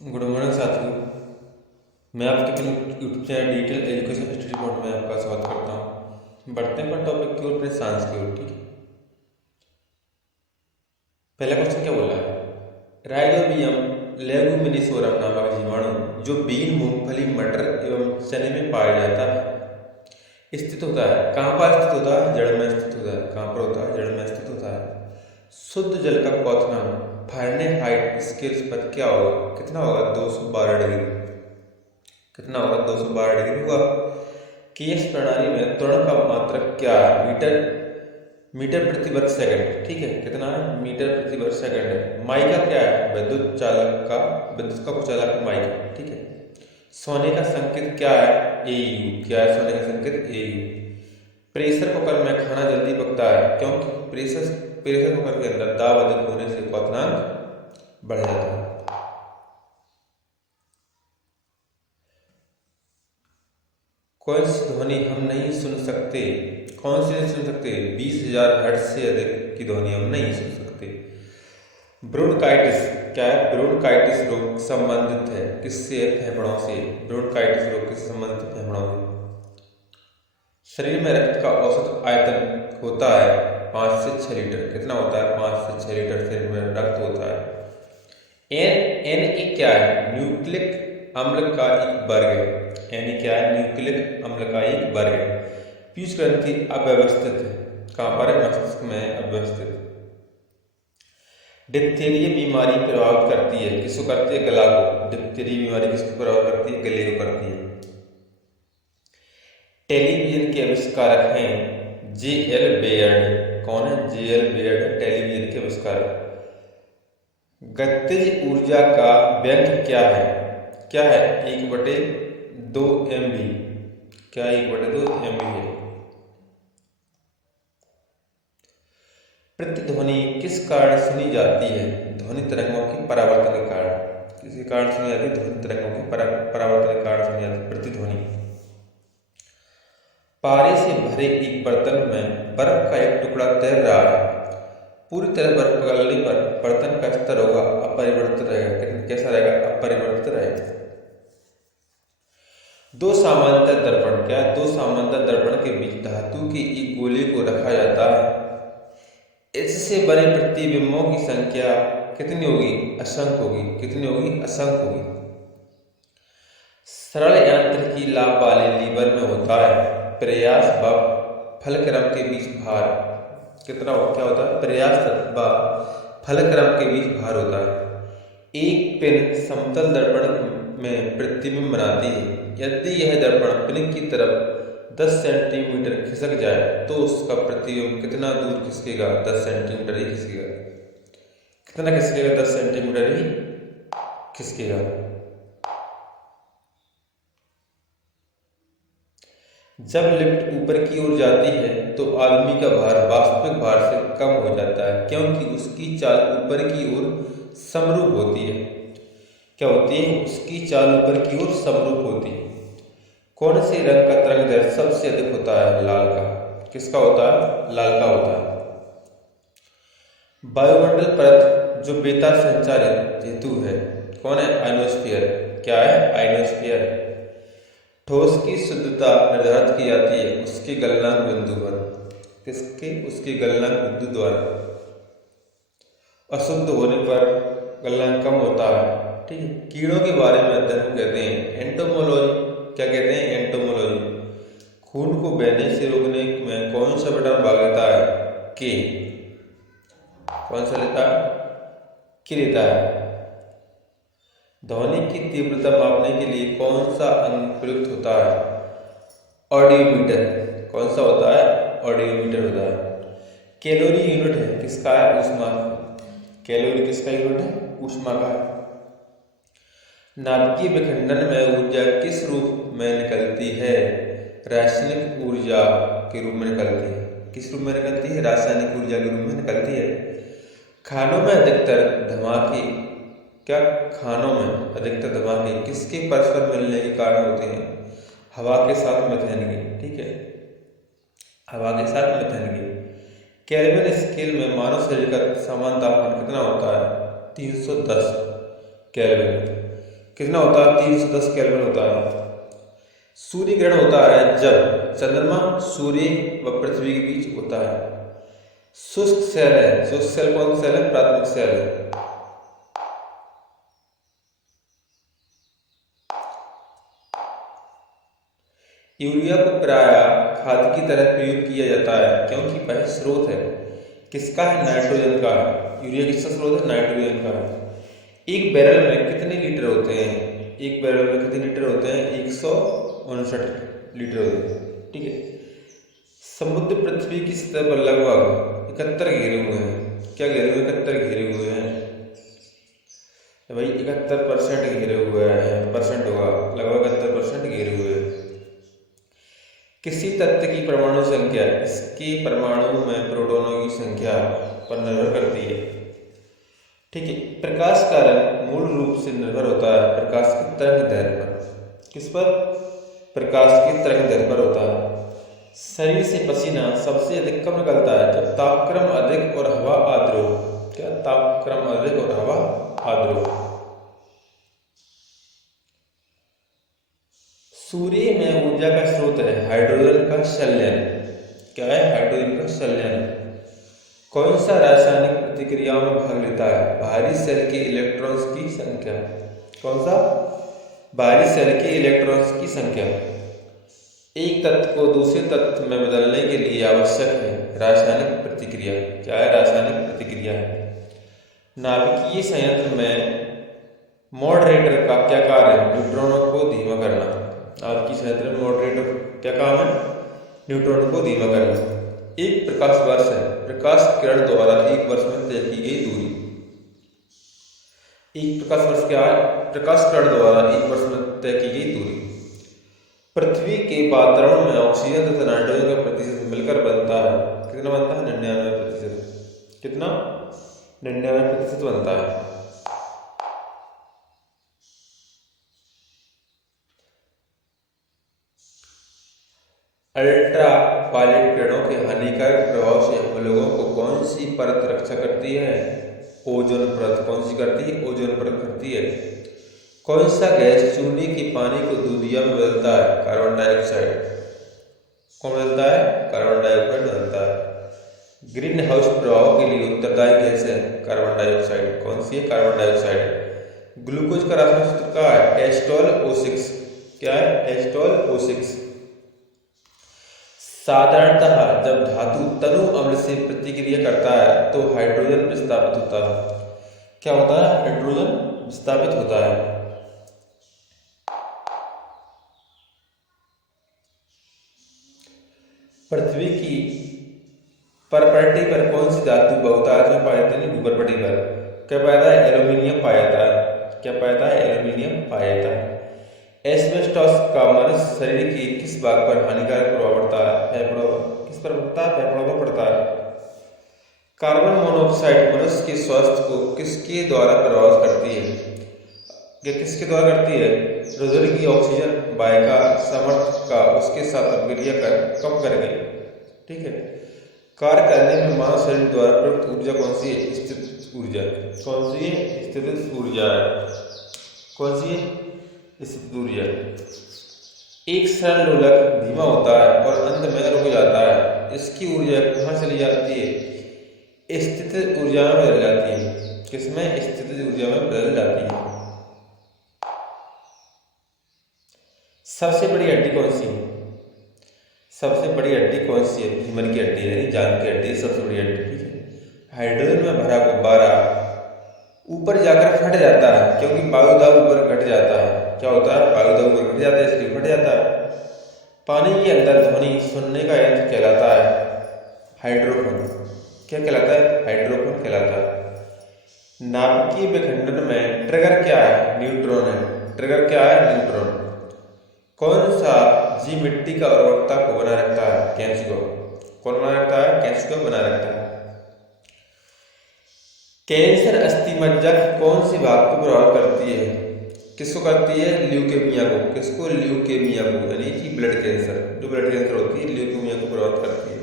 Good morning साथियों। मैं आपके अपने YouTube channel digital education study point में आपका स्वागत करता हूँ। बढ़ते हैं टॉपिक की ओर, अपने साइंस की ओर। ठीक है, पहला क्वेश्चन क्या बोला है? राइजोबियम लेगुमिनिसोरम नामक जीवाणु जो बीन, मूंगफली, मटर एवं चने में पाया जाता है स्थित होता है। कहाँ पर स्थित होता है? जड़ में स्थित होता है। कहाँ पर होता है? जड़ में स्थित होता है। शुद्ध जल का क्वथनांक फ़ारेनहाइट स्केल पर क्या होगा? कितना होगा? 212 डिग्री। कितना होगा? 212 डिग्री होगा। केएस प्रणाली में त्वरण का मात्रक क्या है? मीटर मीटर प्रति वर्ग सेकंड। ठीक है, कितना है? मीटर प्रति वर्ग सेकंड है। माइका क्या है? विद्युत का कुचालक माइका। ठीक है। सोने का संकेत क्या है? एयू। क्या है सोने का संकेत? एयू। प्रेशर कुकर में खाना जल्दी पकता है क्योंकि प्रेशर प्रेशर कुकर के अंदर दाब अधिक होने से क्वथनांक बढ़ जाता है। कौन सी ध्वनि हम नहीं सुन सकते? कौन सी नहीं सुन सकते? 20,000 हर्ट्ज से अधिक की ध्वनि हम नहीं सुन सकते। ब्रोंकाइटिस क्या है? ब्रोंकाइटिस रोग संबंधित है किससे? फेफड़ों से। ब्रोंकाइटिस रोग किससे संबंधित है? फेफड़ों से। शरीर में रक्त का औसत आयतन होता है 5 से 6 लीटर। कितना होता है? 5 से 6 लीटर शरीर में रक्त होता है। एन ए क्या है? न्यूक्लिक अम्ल का एक वर्ग है। एन क्या है? न्यूक्लिक अम्ल का एक वर्ग है। पीयूष ग्रंथि अव्यवस्थित है। कहाँ पर है? मस्तिष्क में अव्यवस्थित। डिप्थीरिया बीमारी प्रभावित करती है किसको? करती है? गला को। डिप्थीरिया बीमारी किसको प्रभावित करती है? गले को करती है। टेलीविजन के आविष्कारक हैं जे एल बेयर्ड। कौन है? जे एल बेयर्ड टेलीविजन के आविष्कारक। गतिज ऊर्जा का व्यंग क्या है? क्या है? 1/2 MV। क्या 1/2 MV है? प्रतिध्वनि किस कारण सुनी जाती है? ध्वनि तरंगों के परावर्तन के कारण। किसके कारण सुनी जाती है? ध्वनि तरंगों के परावर्तन के कारण सुनी जाती है प्रतिध्वनि। पारे से भरे एक बर्तन में बर्फ का एक टुकड़ा तैर रहा है। पूरी तरह बर्फ पिघलने पर बर्तन का स्तर होगा अपरिवर्तित रहेगा। कैसा रहेगा? अपरिवर्तित रहेगा। दो समांतर दर्पण क्या है? दो समांतर दर्पण के बीच धातु के एक गोले को रखा जाता है। इससे बने प्रतिबिंबों की संख्या कितनी होगी? असंख्य होगी। कितनी होगी? असंख्य होगी। सरल यांत्रिकी लाभ वाले लीवर में होता है प्रयास व फलक्रम के बीच भार। कितना हो? क्या होता है? प्रयास व फलक्रम के बीच भार होता है। एक पिन समतल दर्पण में प्रतिबिंब बनाती है। यदि यह दर्पण पिन की तरफ 10 सेंटीमीटर खिसक जाए तो उसका प्रतिबिंब कितना दूर खिसकेगा? 10 सेंटीमीटर ही खिसकेगा। कितना खिसकेगा? 10 सेंटीमीटर ही खिसकेगा। जब लिफ्ट ऊपर की ओर जाती है तो आदमी का भार वास्तविक भार से कम हो जाता है क्योंकि उसकी चाल ऊपर की ओर समरूप होती है। क्या होती है? उसकी चाल ऊपर की ओर समरूप होती है। कौन से रंग का तरंगदैर्घ्य सबसे अधिक होता है? लाल का। किसका होता है? लाल का होता है। वायुमंडल परत जो बेतार संचारित हेतु है कौन है? आइनोस्फीयर। क्या है? आइनोस्फीयर। ठोस की शुद्धता निर्धारित की जाती है उसके गलनांक बिंदु पर। किसके? उसके गलनांक बिंदु द्वारा। अशुद्ध होने पर गलनांक कम होता है। ठीक है। कीड़ों के बारे में अध्ययन को कहते हैं एंटोमोलॉजी। क्या कहते हैं? एंटोमोलॉजी। खून को बहने से रोकने में कौन सा विटामिन भाग लेता है? के। कौन सा लेता है? के लेता है। ध्वनि की तीव्रता मापने के लिए कौन सा अंग प्रयुक्त होता है? ऑडियोमीटर। कौन सा होता है? ऑडियोमीटर होता है। कैलोरी यूनिट है किसका? है ऊष्मा। कैलोरी किसका यूनिट है? ऊष्मा का है। नाभिकीय विखंडन में ऊर्जा किस रूप में निकलती है? रासायनिक ऊर्जा के रूप में निकलती है। किस रूप में निकलती है? रासायनिक ऊर्जा के रूप में निकलती है। खानों में अधिकतर धमाके क्या? खानों में अधिकतर धमाके किसके परस्पर मिलने के कारण होते हैं? हवा के साथ मीथेन के। ठीक है, हवा के साथ मीथेन के। केल्विन स्केल में मानव शरीर का सामान्य तापमान कितना होता है? 310 केल्विन। कितना होता है? 310 केल्विन होता है। सूर्य ग्रहण होता है जब चंद्रमा सूर्य व पृथ्वी के बीच होता है। शुष्क सेल है, शुष्क सेल कौन सा सेल है? प्राथमिक सेल है। यूरिया को प्रायः खाद की तरह प्रयोग किया जाता है क्योंकि वह स्रोत है किसका है? नाइट्रोजन का है। यूरिया किसका स्रोत है? नाइट्रोजन का है। एक बैरल में कितने लीटर होते हैं? एक बैरल में कितने लीटर होते हैं? 159 लीटर होते हैं। ठीक है। समुद्र पृथ्वी की सतह पर लगभग 71 घेरे हुए हैं। क्या घेरे हुए? 71 घेरे हुए हैं भाई। 71% घेरे हुए हैं, परसेंट होगा, लगभग 71% घेरे हुए हैं। किसी तत्व की परमाणु संख्या इसके परमाणु में प्रोटॉनों की संख्या पर निर्भर करती है। ठीक है। प्रकाश का रंग मूल रूप से निर्भर होता है प्रकाश की तरंग दैर्घ्य पर। किस पर? प्रकाश की तरंग दैर्घ्य पर होता है। शरीर से पसीना सबसे अधिक कब निकलता है? जब तापक्रम अधिक और हवा आर्द्र हो। क्या? तापक्रम अधिक और हवा आर्द्र हो। सूर्य में ऊर्जा का स्रोत है हाइड्रोजन का संलयन। क्या है? हाइड्रोजन का संलयन। कौन सा रासायनिक प्रतिक्रियाओं में भाग लेता है? बाहरी सेल के इलेक्ट्रॉन्स की संख्या। कौन सा? बाहरी सेल के इलेक्ट्रॉन्स की संख्या। एक तत्व को दूसरे तत्व में बदलने के लिए आवश्यक है रासायनिक प्रतिक्रिया। क्या है? रासायनिक प्रतिक्रिया है। नाभिकीय संयंत्र में मॉडरेटर का क्या कार्य है? न्यूट्रॉनों को धीमा करना। नाभिकीय संयंत्र में मॉडरेटर क्या काम है? न्यूट्रॉन को धीमा करना। एक प्रकाश वर्ष है प्रकाश किरण द्वारा एक वर्ष में तय की गई दूरी। एक प्रकाश वर्ष क्या है? प्रकाश किरण द्वारा एक वर्ष में तय की गई दूरी। पृथ्वी के वातावरण में ऑक्सीजन तथा नाइट्रोजन का प्रतिशत मिलकर बनता है कितना? बनता है 99%। कितना? 99% बनता है। अल्ट्रा वायलेट किरणों के हानिकारक प्रभाव से हम लोगों को कौन सी परत रक्षा करती है? ओजोन परत। कौन सी करती है? ओजोन परत करती है। कौन सा गैस चूने के पानी को दूधिया में बदलता है? Carbon dioxide. कौन बदलता है? कार्बन डाइऑक्साइड बदलता है। ग्रीन हाउस प्रभाव के लिए उत्तरदायी गैस है कार्बन डाइऑक्साइड। कौन सी है? Carbon dioxide. ग्लूकोज का रासायनिक सूत्र क्या है? H12O6। क्या है? H12O6। साधारणतः जब धातु तनु अम्ल से प्रतिक्रिया करता है तो हाइड्रोजन विस्थापित होता है। क्या होता है? हाइड्रोजन विस्थापित होता है। पृथ्वी की परपट्टी पर कौन सी धातु बहुतायत में पाई जाती है? भूपरपट्टी पर क्या पाया जाता है? एल्यूमिनियम पाया जाता है। क्या पाया जाता है? एल्यूमिनियम पाया जाता है। एस्बेस्टॉस का मनुष्य शरीर के किस भाग पर हानिकारक प्रभाव पड़ता है? फेफड़ों पर। किस पर पड़ता है? फेफड़ों पर पड़ता है। कार्बन मोनोऑक्साइड मनुष्य के स्वास्थ्य को किसके द्वारा प्रभावित करती है? ये किसके द्वारा करती है? हृदय की ऑक्सीजन वाहिका सामर्थ्य का उसके साथ अपक्रिया कर कम करके। ठीक है। कार्य करने में मानव शरीर द्वारा प्रयुक्त ऊर्जा कौन सी है? स्थितिज ऊर्जा। कौन सी है? स्थितिज ऊर्जा है। कौन सी है? स्थितिज ऊर्जा। एक सरल लोलक धीमा होता है और अंत में रुक जाता है। इसकी ऊर्जा कहाँ चली जाती है? स्थितिज ऊर्जा में बदल जाती है। किसमें? स्थितिज ऊर्जा में बदल जाती है। सबसे बड़ी हड्डी कौन सी है? सबसे बड़ी हड्डी कौन सी है? फीमर की हड्डी है, जांघ की हड्डी सबसे बड़ी हड्डी। ठीक है। हाइड्रोजन में भरा गुब्बारा ऊपर जाकर फट जाता है क्योंकि वायु दाब ऊपर घट जाता है। क्या होता है? वायु दाब ऊपर घट जाता है इसलिए फट जाता है। पानी के अंदर ध्वनि सुनने का यंत्र कहलाता है हाइड्रोफोन। क्या कहलाता है? हाइड्रोफोन कहलाता है। नाभिकीय विखंडन में ट्रिगर क्या है? न्यूट्रॉन है। ट्रिगर क्या है? न्यूट्रॉन। कौन सा जीव मिट्टी का उर्वरकता को बनाए रखता है? कैंसुआ। कौन बनाए रखता है? कैंसुआ बनाए रखता है। कैंसर अस्थि मज्जा की कौन सी भाग को प्रभावित करती है? किसको करती है? ल्यूकेमिया को। किसको? ल्यूकेमिया को, यानी कि ब्लड कैंसर। जो ब्लड कैंसर होती है ल्यूकेमिया को प्रभावित करती है।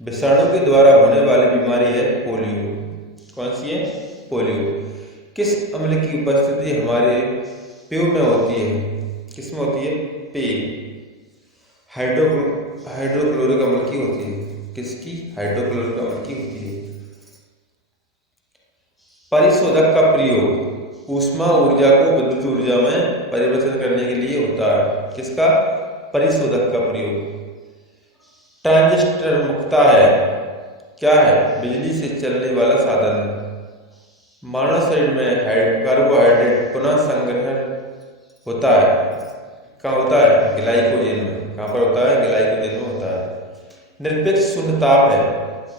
विषाणु के द्वारा होने वाली बीमारी है पोलियो। कौन सी है? पोलियो। किस अम्ल की उपस्थिति हमारे पेय में होती है? किस में होती है? पेय। हाइड्रोक्लोरिक अम्ल की होती है। किसकी? हाइड्रोक्लोरिक अम्ल की होती है। परिशोधक का प्रयोग ऊष्मा ऊर्जा को विद्युत ऊर्जा में परिवर्तित करने के लिए होता है। किसका? परिशोधक का प्रयोग। ट्रांजिस्टर मुक्ता है, क्या है? बिजली से चलने वाला साधन। मानव शरीर में कार्बोहाइड्रेट पुनः संग्रहण होता है। कहाँ होता है? ग्लाइकोजन में। कहाँ पर होता है? ग्लाइकोजन में होता है। निरपेक्ष शून्य ताप है,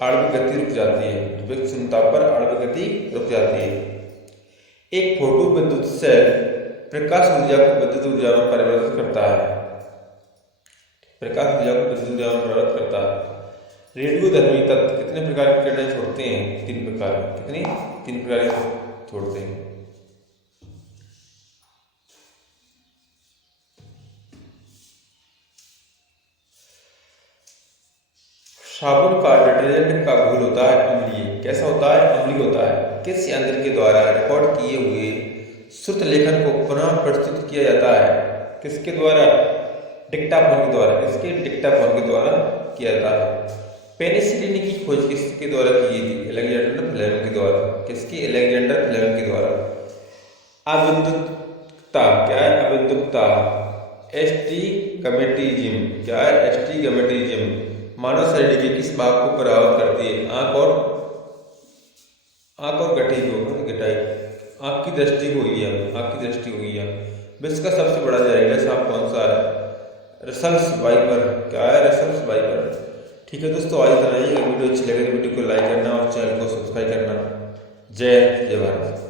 आणविक गति रुक जाती है। निरपेक्ष शून्य ताप पर आणविक गति रुक जाती है। एक फोटो विद्युत सेल प्रकाश ऊर्जा को विद्युत ऊर्जा में परिवर्तित करता है। प्रकाश ऊर्जा को विद्युत ऊर्जा में परिवर्तित करता है। रेडियोधर्मी तत्व कितने प्रकार की किरणें छोड़ते हैं? 3 प्रकार। कितनी? 3 प्रकार के छोड़ते हैं। साबुन का डिटर्जेंट का घोल होता है अम्लीय। कैसा होता है? अम्लीय होता है। किस यंत्र के द्वारा रिकॉर्ड किए हुए श्रुत लेखन को पुनः प्रस्तुत किया जाता है? किसके द्वारा? डिक्टाफोन के द्वारा। किसके? डिक्टाफोन के द्वारा किया जाता है। पेनिसिलिन की खोज किसके द्वारा की गई थी? अलेक्जेंडर फ्लेमिंग के द्वारा। किसकी? अलेक्जेंडर फ्लेमिंग के द्वारा। अविद्युतता क्या है? अविद्युतता। एस्टिगमेटिज्म क्या है? एस्टिगमेटिज्म मानव शरीर के किस भाग को प्रभावित करती है? आंख और गठरी को। गटाई। आंख की दृष्टि को ही है। आंख की दृष्टि हुई है। विश्व का सबसे बड़ा जहरीला सांप कौन सा है? Russell's wiper. क्या है? Russell's wiper. ठीक है दोस्तों, आज इतना ही। अगर वीडियो अच्छी लगे तो वीडियो को लाइक करना और चैनल को सब्सक्राइब करना। जय हिंद, जय भारत।